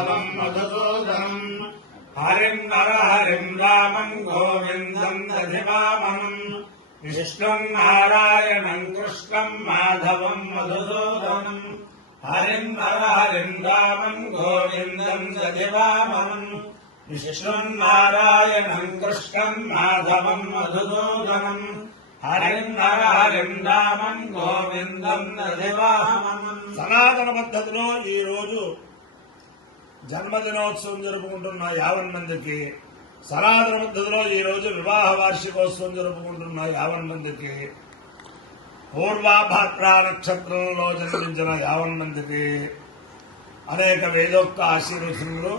माधवम् मधुसूदनम् हरिम् नरहरिम् रामम् गोविन्दम् दधिवामनम् विष्णुम् नारायणम् कृष्णम् माधवम् मधुसूदनम् हरिम् नरहरिम् रामम् गोविन्दम् दधिवामनम् विष्णुम् नारायणम् कृष्णम् माधवम् मधुसूदनम् हरिम् नरहरिम् रामम् గోవిందం దధివామనम्. సనాతన పద్ధతిలో ఈ రోజు జన్మదినోత్సవం జరుపుకుంటున్న 50 మందికి, సనాతన పద్ధతిలో ఈ రోజు వివాహ వార్షికోత్సవం జరుపుకుంటున్న 50 మందికి, పూర్వాభాద్ర నక్షత్రంలో జన్మించిన 50 మందికి అనేక వేదోక్త ఆశీర్వచనలు,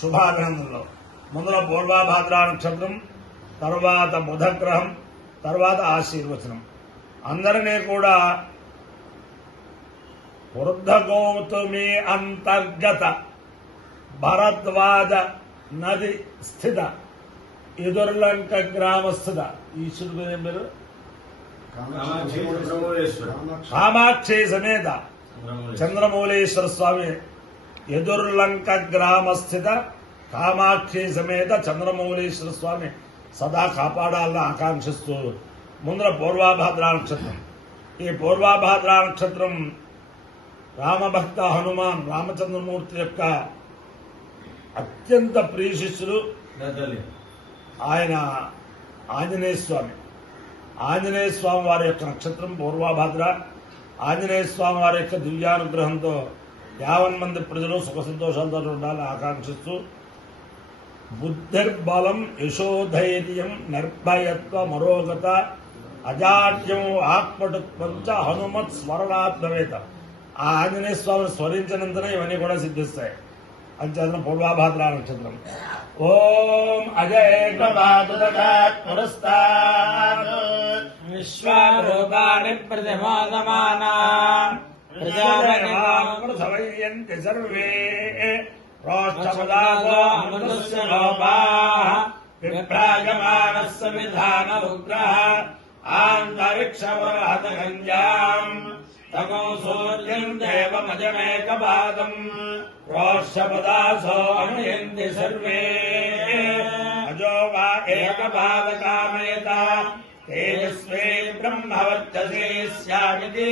శుభాభినందనలు. ముందులో పూర్వాభాద్ర నక్షత్రం, తర్వాత బుధగ్రహం, తర్వాత ఆశీర్వచనం. అందరినీ కూడా వృద్ధగౌతమి అంతర్గత భరద్వాజ నది స్థిత ఎదుర్లంక గ్రామస్థిత ఈశ్వరుడు ఏం పేరు? కామాక్షి సమేత చంద్రమౌళేశ్వర స్వామి ఎదుర్లంక గ్రామస్థిత కామాక్షి సమేత చంద్రమౌళేశ్వర స్వామి సదా కాపాడాలని ఆకాంక్షిస్తూ ముందర పూర్వాభాద్ర నక్షత్రం. ఈ పూర్వాభాద్ర నక్షత్రం రామభక్త హనుమాన్ రామచంద్రమూర్తి యొక్క అత్యంత ప్రియశిష్యుడు ఆయన ఆంజనేయ స్వామి. ఆంజనేయ స్వామి వారి యొక్క నక్షత్రం పూర్వాభాద్ర. ఆంజనేయ స్వామి వారి యొక్క దివ్యానుగ్రహంతో 50 మంది ప్రజలు సుఖ సంతోషాలతో ఉండాలని ఆకాంక్షిస్తూ బుద్ధిర్బలం యశోధైర్యం నిర్భయత్వ మరోగత అజాడ్యం ఆత్మటుత్వం చ హనుమత్ స్మరణాత్మవేత. ఆ ఆంజనేయ స్వామిని స్మరించినంతనే ఇవన్నీ కూడా సిద్ధిస్తాయి. అంచేతన పూర్వాభాద్ర నక్షత్రం. ఓం అజయకవాదురూస్తాన్ విశ్వరూపాణి ప్రతిమోదమానా ప్రజాయంతి సర్వే ప్రోష్టపదాదో అమృతస్య లోపాః విభ్రాజమానస్య విధాన ఉగ్రః ఆంతరిక్షవరాతగంజాం తమో సూర్యం దేవమజమేకపాదం ప్రోష్టపదాసో అమయంతి సర్వే అజో వా ఏకపాదకామయత తేజస్వే బ్రహ్మవర్చసే స్యామితి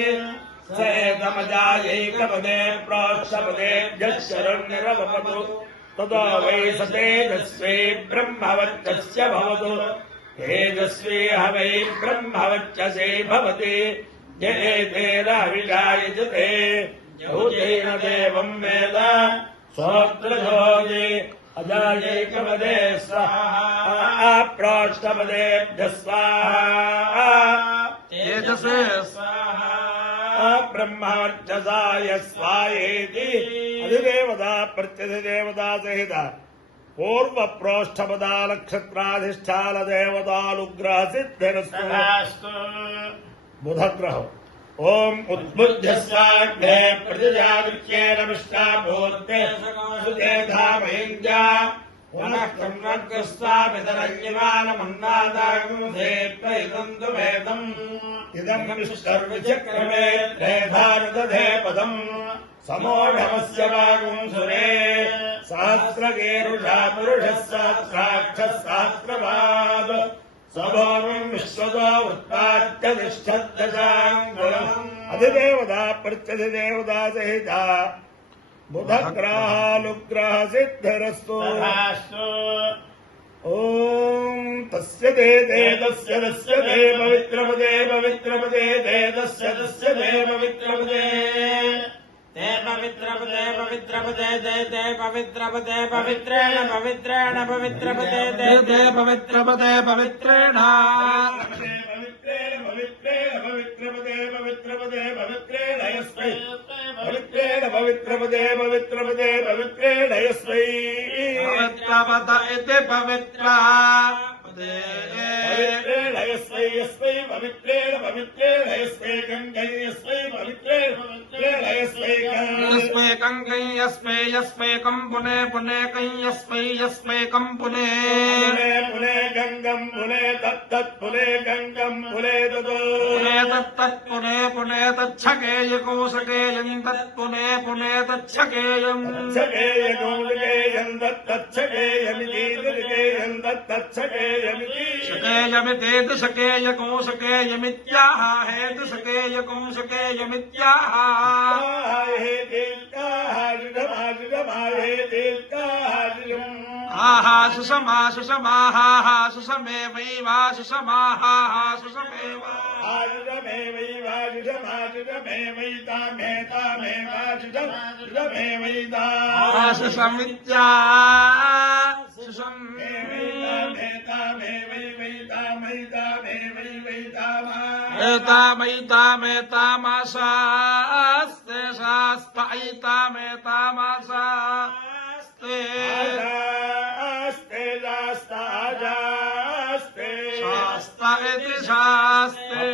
సేతమజాయైకపదే ప్రోష్టపదేభ్యశరణ్యరవపతు తదో వై స తేజస్వీ బ్రహ్మవర్చస్య భవతు తేజస్వీ హవై బ్రహ్మవర్చసే భవతి జయేతేరవిషాయజతే యౌతేన దేవం వేద సోత్రజోజే అజాయైకపదే స్వాహా ప్రోష్టపదేభ్య స్వాహా తేజసే స్వాహా బ్రహ్మవర్చసాయ స్వాయేతి అధిదేవతా ప్రత్యధిదేవతా సహిత పూర్వ ప్రోష్టపదా నక్షత్రాధిష్టాన దేవతానుగ్రహ సిద్ధిరస్తు. బుధగ్రహం. ఓం ఉద్బుద్ధ స్వాగ్నే ప్రతిజాగృత్యేనమిష్టాభూతే సుజేధామయంజా పునః కన్వర్గస్వామితరన్యమానమన్నాదాగంధేత్వైదంతు వేదం ఇదం విష్ణుర్విచక్రమే త్రేధారుదధే పదం సమోఢమస్య వాగుంసురే సహస్రగేరుషా పురుషः సహస్రాక్షः సహస్రపాద్ సభోమం విశ్వదో ఉత్పాద్యతిష్ఠద్దశాంగుళం అధిదేవతా ప్రత్యధిదేవతా సహిత బుధగ్రహానుగ్రహ సిద్ధిరస్తు. ఓం తస్య దే తస్య తస్య దే పవిత్రపదే పవిత్రపదే దే తస్య తస్య దే పవిత్రపదే తే పవిత్రపదే పవిత్రపదే దే తే పవిత్రపదే పవిత్రేణ పవిత్రేణ పవిత్రపదే దే తే పవిత్రపదే పవిత్రేణ పవిత్రపదే పవిత్రపదే పవిత్రేణ యస్మై పవిత్రేణ పవిత్రపదే పవిత్రపదే పవిత్రేణ యస్మై పవిత్రపద ఇతి పవిత్ర पवित्रेण यस्मै यस्मै पवित्रेण पवित्रेण यस्मै गङ्गै यस्मै पवित्रेण पवित्रेण यस्मै यस्मै गङ्गै यस्मै पुने पुने कै यस्मै पुने पुने गङ्गम् पुने तत्तत् पुने गङ्गम् पुने पुने तत्तत् पुने तच्छकेय कौसकेयम् तत्पुने पुने तच्छकेयम् छकेयम् तत्तच्छकेयमितीर्केयम् तत्तच्छकेयमिति शकेयमितेतु शकेय कौसकेयमित्याह हेतु शकेय कौसकेयमित्याह आहा सुषमा सुषमाहा सुषमे वैवा सुषमाहा सुषमेव सुषमित्या एतामैतामेतामासास्ते शास्पैतामेतामासास्ते शास्त इति शास्ते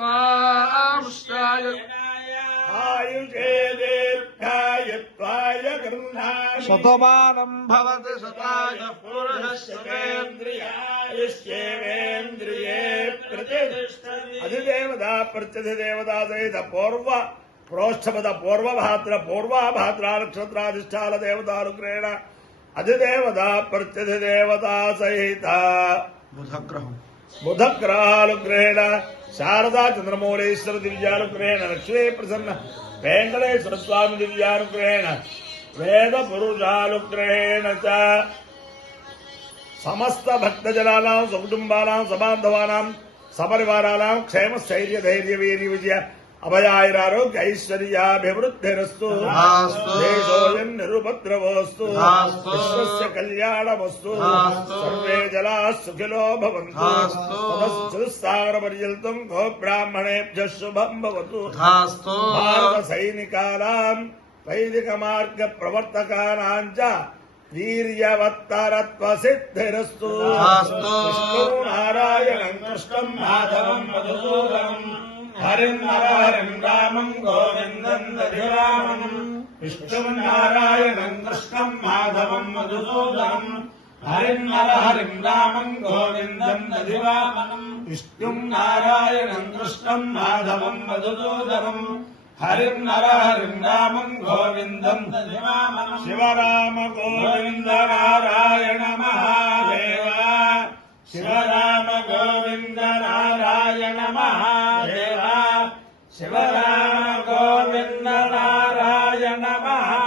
अवहवस्वांशाय शतमानं भवति शताय पुरुषस्येन्द्रिये अधिदेवता प्रत्यधिदेवता सहित पूर्व प्रोष्ठपद पूर्वभाद्र पूर्वाभाद्रा नक्षत्राधिष्ठान देवतानुग्रहेण अधिदेवता प्रत्यधिदेवता सहित बुधग्रहानुग्रहेण शारदा चंद्रमौलेश्वर दिव्यानुग्रहेण लक्ष्मी प्रसन्न वेंकटेश्वर स्वामी दिव्यानुग्रहेण वेद पुरुषानुग्रहेण च समस्त भक्तजनानां सकुटुंबानां सबान्धवानां सपरिवाराणां क्षेम स्थैर्य धैर्य वीर्य विजय अभयारोग्य ऐश्वर्याभिवृद्धिरस्तु देशोऽयं निरुपद्रवोऽस्तु विश्वस्य कल्याणमस्तु सर्वे जनाः सुखिनो भवन्तु चतुस्सागरपर्यन्तं गोब्राह्मणेभ्यः शुभं भवतु भारतसैनिकानां वैदिकमार्गप्रवर्तकानां च वीर्यवत्तरत्वसिद्धिरस्तु विष्णु नारायणं कृष्णं माधवं मधुसूदनं हरिं हरिं रामं गोविन्दं दधिरामं विष्णुं नारायणं कृष्णं माधवं मधुसूदनं हरिं रामं गोविन्दं दधिरामं विष्णुं नारायणं कृष्णं माधवं मधुसूदनं हरिं रामं गोविन्दं दधिरामं शिवराम गोविन्द नारायण महादेव शिवराम गोविन्द नारायण महादेव शिवराम गोविन्द नारायण महादेव